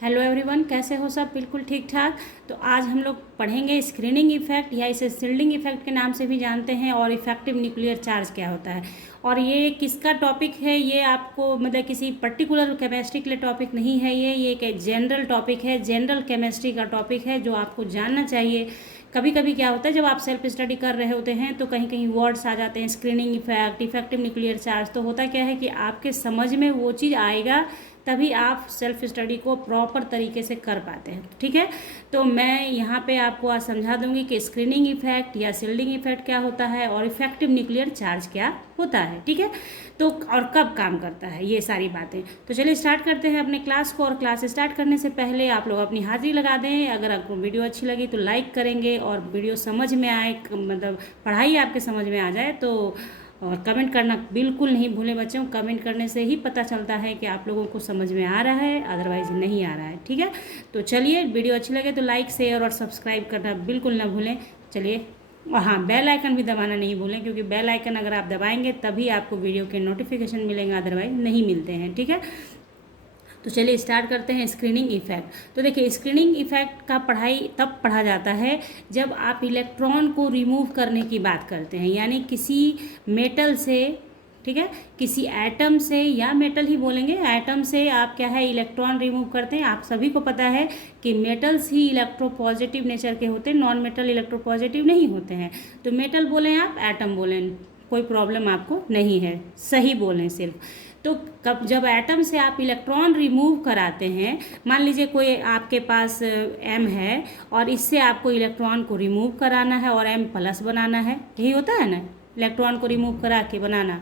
Hello everyone, कैसे हो सब? बिल्कुल ठीक ठाक। तो आज हम लोग पढ़ेंगे स्क्रीनिंग इफेक्ट या इसे शील्डिंग इफेक्ट के नाम से भी जानते हैं, और इफेक्टिव न्यूक्लियर चार्ज क्या होता है। और ये किसका टॉपिक है, ये आपको मतलब किसी पर्टिकुलर केमिस्ट्री के लिए टॉपिक नहीं है, ये एक जनरल टॉपिक है, जनरल केमिस्ट्री का टॉपिक है जो आपको जानना चाहिए। कभी कभी क्या होता है, जब आप सेल्फ स्टडी कर रहे होते हैं तो कहीं कहीं वर्ड्स आ जाते हैं, screening effect, effective nuclear charge. तो होता क्या है कि आपके समझ में वो चीज़ आएगा तभी आप सेल्फ स्टडी को प्रॉपर तरीके से कर पाते हैं। ठीक है, तो मैं यहाँ पे आपको आज समझा दूंगी कि स्क्रीनिंग इफेक्ट या शील्डिंग इफेक्ट क्या होता है और इफेक्टिव न्यूक्लियर चार्ज क्या होता है। ठीक है, तो और कब काम करता है, ये सारी बातें। तो चलिए स्टार्ट करते हैं अपने क्लास को। और क्लास स्टार्ट करने से पहले आप लोग अपनी हाजिरी लगा दें। अगर आपको वीडियो अच्छी लगी तो लाइक करेंगे, और वीडियो समझ में आए, मतलब पढ़ाई आपके समझ में आ जाए तो और कमेंट करना बिल्कुल नहीं भूलें बच्चों। कमेंट करने से ही पता चलता है कि आप लोगों को समझ में आ रहा है, अदरवाइज नहीं आ रहा है। ठीक है, तो चलिए, वीडियो अच्छी लगे तो लाइक, शेयर और सब्सक्राइब करना बिल्कुल ना भूलें। चलिए, और हाँ, बेल आइकन भी दबाना नहीं भूलें, क्योंकि बेल आइकन अगर आप दबाएंगे तभी आपको वीडियो के नोटिफिकेशन मिलेंगे, अदरवाइज नहीं मिलते हैं। ठीक है, तो चलिए स्टार्ट करते हैं स्क्रीनिंग इफेक्ट। तो देखिए, स्क्रीनिंग इफेक्ट का पढ़ाई तब पढ़ा जाता है जब आप इलेक्ट्रॉन को रिमूव करने की बात करते हैं, यानी किसी मेटल से, ठीक है, किसी एटम से, या मेटल ही बोलेंगे, एटम से आप क्या है इलेक्ट्रॉन रिमूव करते हैं। आप सभी को पता है कि मेटल्स ही इलेक्ट्रोपॉजिटिव नेचर के होते हैं, नॉन मेटल इलेक्ट्रोपॉजिटिव नहीं होते हैं। तो मेटल बोलें आप, एटम बोलें, कोई प्रॉब्लम आपको नहीं है, सही बोलें सिर्फ। तो कब जब एटम से आप इलेक्ट्रॉन रिमूव कराते हैं, मान लीजिए कोई आपके पास एम है और इससे आपको इलेक्ट्रॉन को रिमूव कराना है और एम प्लस बनाना है, यही होता है ना, इलेक्ट्रॉन को रिमूव करा के बनाना।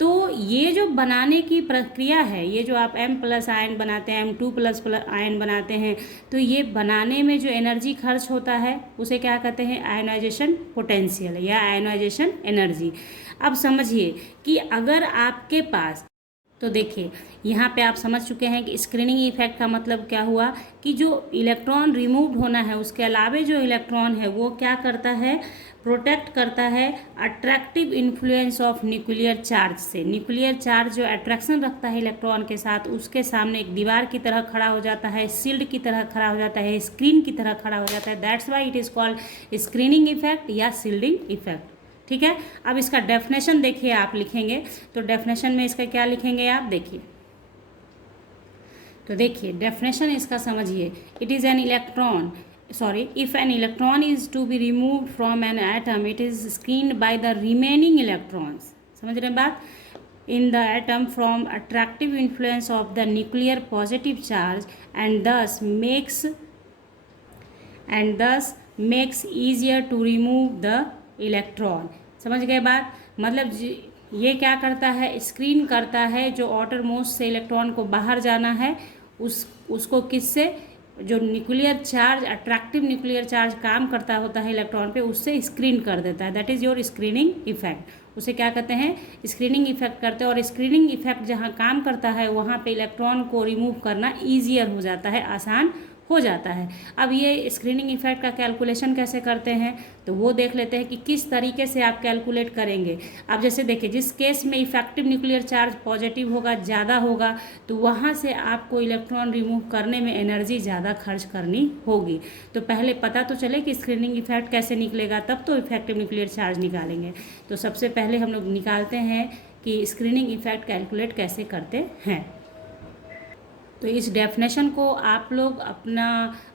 तो ये जो बनाने की प्रक्रिया है, ये जो आप एम प्लस आयन बनाते हैं, एम टू प्लस आयन बनाते हैं, तो ये बनाने में जो एनर्जी खर्च होता है उसे क्या कहते हैं, आयनाइजेशन पोटेंशियल या आयनाइजेशन एनर्जी। अब समझिए कि अगर आपके पास, तो देखिए यहाँ पे आप समझ चुके हैं कि स्क्रीनिंग इफेक्ट का मतलब क्या हुआ, कि जो इलेक्ट्रॉन रिमूव होना है उसके अलावे जो इलेक्ट्रॉन है वो क्या करता है, प्रोटेक्ट करता है attractive influence of nuclear charge से। न्यूक्लियर चार्ज जो अट्रैक्शन रखता है इलेक्ट्रॉन के साथ, उसके सामने एक दीवार की तरह खड़ा हो जाता है, शील्ड की तरह खड़ा हो जाता है, स्क्रीन की तरह खड़ा हो जाता है। That's why it is called screening effect या शील्डिंग इफेक्ट। ठीक है, अब इसका डेफिनेशन देखिए, आप लिखेंगे तो डेफिनेशन में इसका क्या लिखेंगे आप देखिए। तो देखिए डेफिनेशन इसका समझिए, it is an electron, sorry, if an electron is to be removed from an atom, it is screened by the remaining electrons. समझ रहे हैं बात, in the atom from attractive influence of the nuclear positive charge, and thus makes easier to remove the electron. समझ गए बात, मतलब ये क्या करता है, स्क्रीन करता है जो आउटर मोस्ट से इलेक्ट्रॉन को बाहर जाना है, उसको किससे, जो nuclear charge, attractive nuclear charge काम करता होता है इलेक्ट्रॉन पे, उससे स्क्रीन कर देता है। That is your screening effect. उसे क्या कहते हैं, स्क्रीनिंग इफेक्ट करते हैं। और स्क्रीनिंग इफेक्ट जहाँ काम करता है वहाँ पे इलेक्ट्रॉन को रिमूव करना ईजियर हो जाता है, आसान हो जाता है। अब ये स्क्रीनिंग इफेक्ट का कैलकुलेशन कैसे करते हैं, तो वो देख लेते हैं कि किस तरीके से आप कैलकुलेट करेंगे। अब जैसे देखिए, जिस केस में इफेक्टिव न्यूक्लियर चार्ज पॉजिटिव होगा, ज़्यादा होगा, तो वहाँ से आपको इलेक्ट्रॉन रिमूव करने में एनर्जी ज़्यादा खर्च करनी होगी। तो पहले पता तो चले कि स्क्रीनिंग इफेक्ट कैसे निकलेगा, तब तो इफेक्टिव न्यूक्लियर चार्ज निकालेंगे। तो सबसे पहले हम लोग निकालते हैं कि स्क्रीनिंग इफेक्ट कैलकुलेट कैसे करते हैं। तो इस डेफिनेशन को आप लोग अपना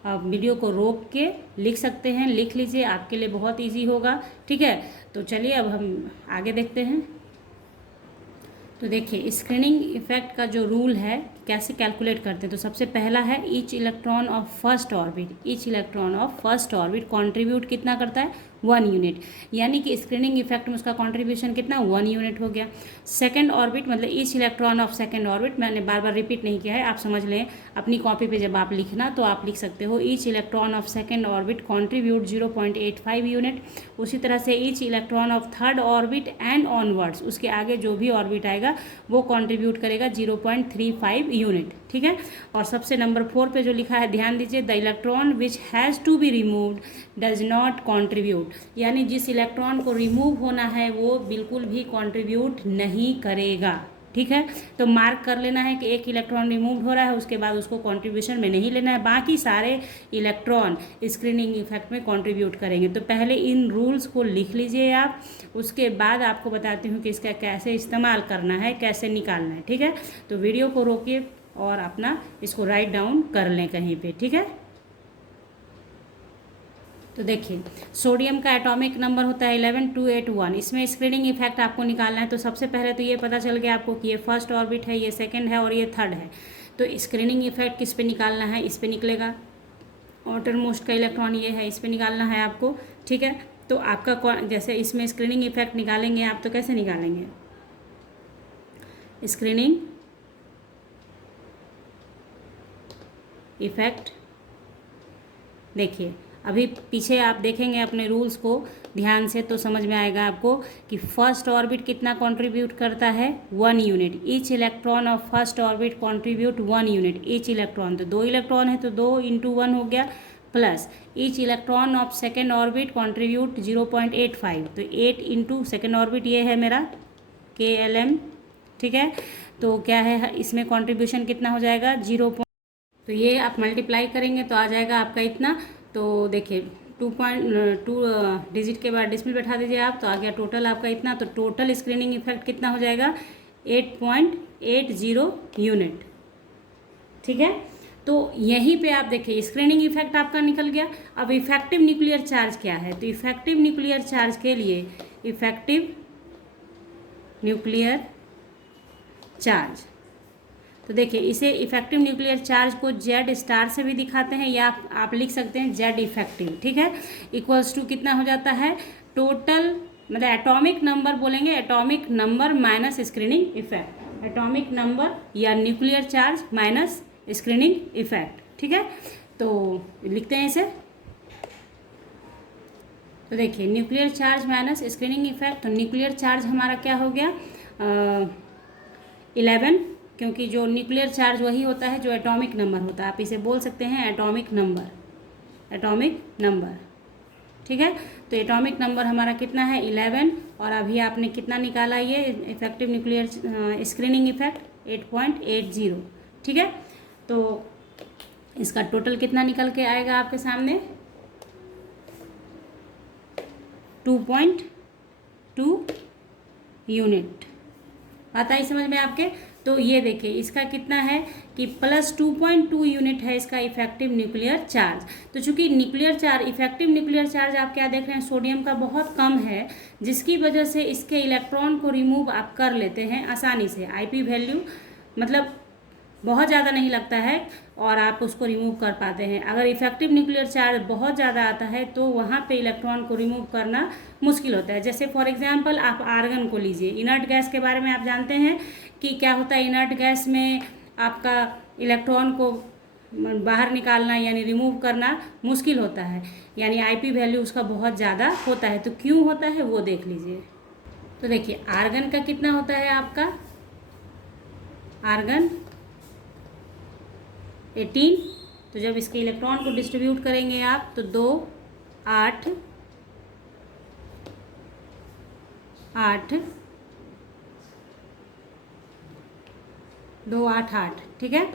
वीडियो को रोक के लिख सकते हैं, लिख लीजिए, आपके लिए बहुत इजी होगा। ठीक है, तो चलिए अब हम आगे देखते हैं। तो देखिए, स्क्रीनिंग इफेक्ट का जो रूल है कैसे कैलकुलेट करते हैं, तो सबसे पहला है each electron of first orbit. Each electron of first orbit contribute कितना करता है, 1 यूनिट, यानी कि स्क्रीनिंग इफेक्ट में उसका कंट्रीब्यूशन कितना, 1 यूनिट हो गया। सेकंड ऑर्बिट मतलब each electron of second orbit, मैंने बार बार रिपीट नहीं किया है, आप समझ लें, अपनी कॉपी पे जब आप लिखना तो आप लिख सकते हो each electron of second orbit contribute 0.85 unit. उसी तरह से each electron of third orbit and onwards, उसके आगे जो भी ऑर्बिट आएगा वो कंट्रीब्यूट करेगा 0.35 यूनिट। ठीक है, और सबसे नंबर 4 पे जो लिखा है ध्यान दीजिए, the electron which has to be removed does not contribute, यानी जिस इलेक्ट्रॉन को रिमूव होना है वो बिल्कुल भी कंट्रीब्यूट नहीं करेगा। ठीक है। तो मार्क कर लेना है कि एक इलेक्ट्रॉन रिमूव हो रहा है, उसके बाद उसको कंट्रीब्यूशन में नहीं लेना है, बाकी सारे इलेक्ट्रॉन स्क्रीनिंग इफेक्ट में कंट्रीब्यूट करेंगे। तो पहले इन रूल्स को लिख लीजिए आप, उसके बाद आपको बताती हूँ कि इसका कैसे इस्तेमाल करना है, कैसे निकालना है, ठीक है। तो वीडियो को रोकिए और अपना इसको राइट डाउन कर लें कहीं पे, ठीक है। तो देखिए, सोडियम का एटॉमिक नंबर होता है 11281। इसमें स्क्रीनिंग इफेक्ट आपको निकालना है। तो सबसे पहले तो ये पता चल गया आपको कि ये फर्स्ट ऑर्बिट है, ये सेकंड है और ये थर्ड है। तो स्क्रीनिंग इफेक्ट किस पे निकालना है, इस पे निकलेगा। आउटर मोस्ट का इलेक्ट्रॉन ये है, इस पे निकालना है आपको, ठीक है। तो आपका जैसे इसमें स्क्रीनिंग इफेक्ट निकालेंगे आप, तो कैसे निकालेंगे स्क्रीनिंग इफेक्ट? देखिए, अभी पीछे आप देखेंगे अपने रूल्स को ध्यान से तो समझ में आएगा आपको कि फर्स्ट ऑर्बिट कितना कंट्रीब्यूट करता है, 1 unit. Each electron of first orbit contribute 1 unit each electron. तो 2 इलेक्ट्रॉन है तो 2 × 1 हो गया, plus each electron of second orbit contribute 0.85। तो 8 × सेकेंड ऑर्बिट ये है मेरा KLM, ठीक है। तो क्या है इसमें कंट्रीब्यूशन कितना हो जाएगा, 0। तो ये आप मल्टीप्लाई करेंगे तो आ जाएगा आपका इतना। तो देखिए 2.2 डिजिट के बाद डिस्मिल बैठा दीजिए आप, तो आ गया टोटल आपका इतना। तो टोटल स्क्रीनिंग इफेक्ट कितना हो जाएगा, 8.80 यूनिट, ठीक है। तो यहीं पे आप देखिए स्क्रीनिंग इफेक्ट आपका निकल गया। अब इफेक्टिव न्यूक्लियर चार्ज क्या है, तो इफेक्टिव न्यूक्लियर चार्ज के लिए इफेक्टिव न्यूक्लियर चार्ज, तो देखिए इसे इफेक्टिव न्यूक्लियर चार्ज को Z* से भी दिखाते हैं, या आप लिख सकते हैं Z इफेक्टिव, ठीक है। इक्वल्स टू कितना हो जाता है, टोटल मतलब एटॉमिक नंबर बोलेंगे, atomic number minus screening effect, atomic number या nuclear charge minus screening effect, ठीक है। तो लिखते हैं इसे। तो देखिए nuclear charge minus screening effect, तो न्यूक्लियर चार्ज हमारा क्या हो गया 11, क्योंकि जो न्यूक्लियर चार्ज वही होता है जो एटॉमिक नंबर होता है। आप इसे बोल सकते हैं एटॉमिक नंबर, एटॉमिक नंबर, ठीक है। तो एटॉमिक नंबर हमारा कितना है 11, और अभी आपने कितना निकाला ये इफेक्टिव न्यूक्लियर स्क्रीनिंग इफेक्ट 8.80, ठीक है। तो इसका टोटल कितना निकल के आएगा आपके सामने 2.2 यूनिट। बात आई समझ में आपके? तो ये देखिए इसका कितना है कि प्लस 2.2 यूनिट है इसका इफेक्टिव न्यूक्लियर चार्ज। तो चूंकि nuclear charge, effective nuclear charge आप क्या देख रहे हैं, सोडियम का बहुत कम है, जिसकी वजह से इसके इलेक्ट्रॉन को रिमूव आप कर लेते हैं आसानी से। IP वैल्यू मतलब बहुत ज़्यादा नहीं लगता है और आप उसको रिमूव कर पाते हैं। अगर इफेक्टिव न्यूक्लियर चार्ज बहुत ज़्यादा आता है तो वहाँ पे इलेक्ट्रॉन को रिमूव करना मुश्किल होता है। जैसे फॉर एग्जांपल आप आर्गन को लीजिए, इनर्ट गैस के बारे में आप जानते हैं कि क्या होता है, इनर्ट गैस में आपका इलेक्ट्रॉन को बाहर निकालना यानी रिमूव करना मुश्किल होता है, यानी IP वैल्यू उसका बहुत ज़्यादा होता है। तो क्यों होता है वो देख लीजिए। तो देखिए आर्गन का कितना होता है आपका, आर्गन 18। तो जब इसके इलेक्ट्रॉन को डिस्ट्रीब्यूट करेंगे आप तो 2 8 8 2 8 8, ठीक है।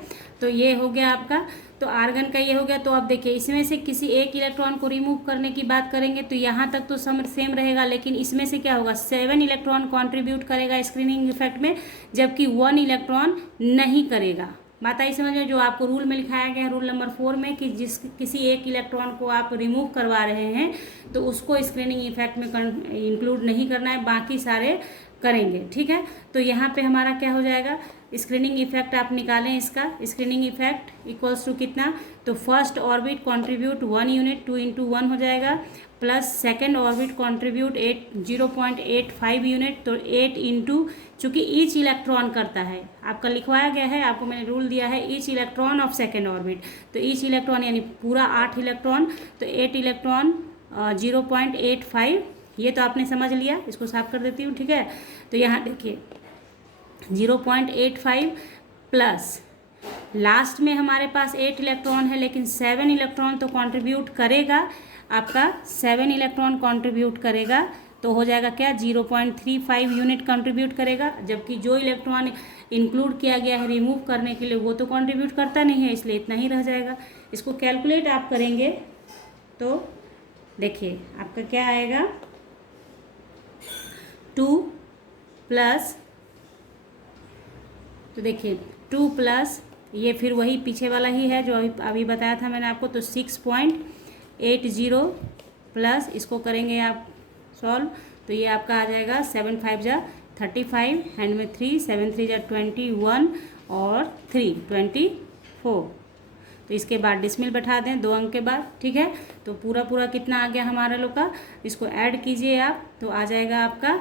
तो ये हो गया आपका, तो आर्गन का ये हो गया। तो अब देखिए इसमें से किसी एक इलेक्ट्रॉन को रिमूव करने की बात करेंगे तो यहाँ तक तो सेम रहेगा, लेकिन इसमें से क्या होगा 7 इलेक्ट्रॉन कंट्रीब्यूट करेगा स्क्रीनिंग इफेक्ट में, जबकि 1 इलेक्ट्रॉन नहीं करेगा। बात आई समझ में? जो आपको रूल में लिखाया गया है रूल नंबर 4 में कि किसी एक इलेक्ट्रॉन को आप रिमूव करवा रहे हैं तो उसको स्क्रीनिंग इफेक्ट में इंक्लूड नहीं करना है, बाकी सारे करेंगे, ठीक है। तो यहाँ पे हमारा क्या हो जाएगा, स्क्रीनिंग इफेक्ट आप निकालें इसका, स्क्रीनिंग इफेक्ट इक्वल्स टू कितना, तो फर्स्ट ऑर्बिट कंट्रीब्यूट 1 यूनिट, 2 × 1 हो जाएगा, plus second orbit contribute 0.85 unit. तो 8 × चूँकि ईच इलेक्ट्रॉन करता है, आपका लिखवाया गया है, आपको मैंने रूल दिया है each electron of second orbit, तो ईच इलेक्ट्रॉन यानी पूरा 8 इलेक्ट्रॉन, तो 8 इलेक्ट्रॉन 0.85, ये तो आपने समझ लिया। इसको साफ कर देती हूँ, ठीक है। तो यहाँ देखिए 0.85 प्लस लास्ट में हमारे पास 8 इलेक्ट्रॉन है, लेकिन 7 इलेक्ट्रॉन तो कंट्रीब्यूट करेगा, आपका 7 इलेक्ट्रॉन कंट्रीब्यूट करेगा। तो हो जाएगा क्या, 0.35 यूनिट कंट्रीब्यूट करेगा, जबकि जो इलेक्ट्रॉन इंक्लूड किया गया है रिमूव करने के लिए वो तो कंट्रीब्यूट करता नहीं है, इसलिए इतना ही रह जाएगा। इसको कैलकुलेट आप करेंगे तो देखिए आपका क्या आएगा, 2 प्लस, तो देखिए 2 प्लस ये फिर वही पीछे वाला ही है जो अभी बताया था मैंने आपको, तो 6.80 प्लस इसको करेंगे आप सॉल्व, तो ये आपका आ जाएगा 7 5 जा 35, हैंड में 3, 7 3 जा 21 और 3 24, तो इसके बाद डिसमिल बैठा दें 2 अंक के बाद, ठीक है। तो पूरा पूरा कितना आ गया हमारा लोग का, इसको ऐड कीजिए आप तो आ जाएगा आपका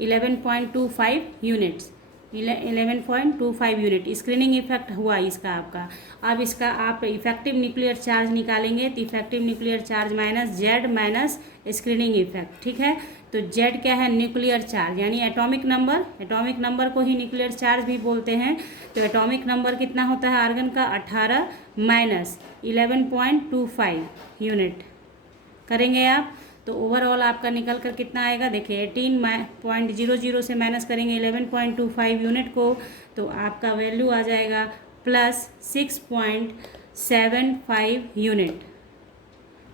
11.25 यूनिट्स, 11.25 यूनिट स्क्रीनिंग इफेक्ट हुआ इसका आपका। अब इसका आप इफेक्टिव न्यूक्लियर चार्ज निकालेंगे तो effective nuclear charge minus Z minus screening effect, ठीक है। तो जेड क्या है, न्यूक्लियर चार्ज यानी एटॉमिक नंबर, एटॉमिक नंबर को ही न्यूक्लियर चार्ज भी बोलते हैं। तो एटॉमिक नंबर कितना होता है आर्गन का, 18 माइनस 11.25 यूनिट करेंगे आप, तो ओवरऑल आपका निकल कर कितना आएगा, देखिए 18.00 से माइनस करेंगे 11.25 यूनिट को, तो आपका वैल्यू आ जाएगा प्लस 6.75 यूनिट।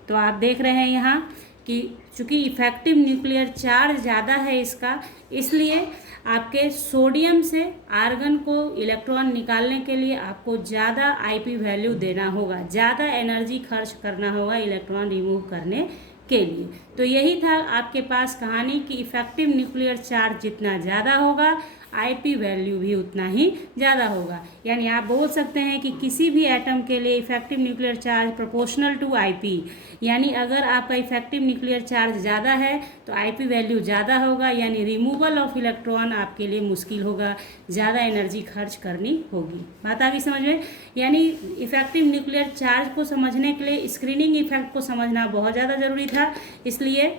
तो आप देख रहे हैं यहाँ कि चूँकि इफेक्टिव न्यूक्लियर चार्ज ज़्यादा है इसका, इसलिए आपके सोडियम से आर्गन को इलेक्ट्रॉन निकालने के लिए आपको ज़्यादा आईपी वैल्यू देना होगा, ज़्यादा एनर्जी खर्च करना होगा इलेक्ट्रॉन रिमूव करने के लिए। तो यही था आपके पास कहानी कि इफेक्टिव न्यूक्लियर चार्ज जितना ज़्यादा होगा आईपी वैल्यू भी उतना ही ज़्यादा होगा। यानी आप बोल सकते हैं कि किसी भी एटम के लिए effective nuclear charge proportional to IP, यानी अगर आपका इफेक्टिव न्यूक्लियर चार्ज ज़्यादा है तो आईपी वैल्यू ज़्यादा होगा, यानी रिमूवल ऑफ इलेक्ट्रॉन आपके लिए मुश्किल होगा, ज़्यादा एनर्जी खर्च करनी होगी। बात आ गई समझ में। यानी इफेक्टिव न्यूक्लियर चार्ज को समझने के लिए स्क्रीनिंग इफेक्ट को समझना बहुत ज़्यादा ज़रूरी था, इसलिए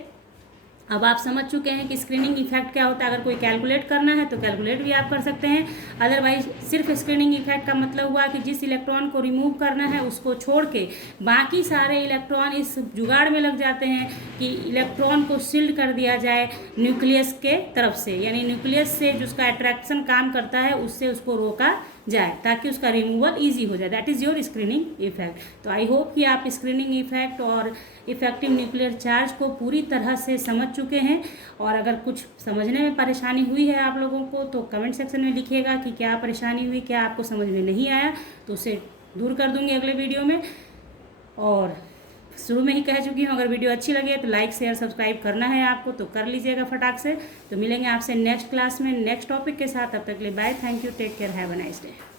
अब आप समझ चुके हैं कि स्क्रीनिंग इफेक्ट क्या होता है। अगर कोई कैलकुलेट करना है तो कैलकुलेट भी आप कर सकते हैं, अदरवाइज सिर्फ स्क्रीनिंग इफेक्ट का मतलब हुआ कि जिस इलेक्ट्रॉन को रिमूव करना है उसको छोड़ के बाकी सारे इलेक्ट्रॉन इस जुगाड़ में लग जाते हैं कि इलेक्ट्रॉन को शील्ड कर दिया जाए न्यूक्लियस के तरफ से, यानी न्यूक्लियस से जो उसका अट्रैक्शन काम करता है उससे उसको रोका जाए ताकि उसका रिमूवल ईजी हो जाए। That is your screening effect. तो आई होप कि आप स्क्रीनिंग इफेक्ट और इफेक्टिव न्यूक्लियर चार्ज को पूरी तरह से समझ चुके हैं, और अगर कुछ समझने में परेशानी हुई है आप लोगों को तो कमेंट सेक्शन में लिखिएगा कि क्या परेशानी हुई, क्या आपको समझ में नहीं आया, तो उसे दूर कर दूँगी अगले वीडियो में। और शुरू में ही कह चुकी हूँ, अगर वीडियो अच्छी लगे तो लाइक शेयर सब्सक्राइब करना है आपको, तो कर लीजिएगा फटाक से। तो मिलेंगे आपसे नेक्स्ट क्लास में नेक्स्ट टॉपिक के साथ, तब तक के लिए bye, thank you, take care, have a nice day.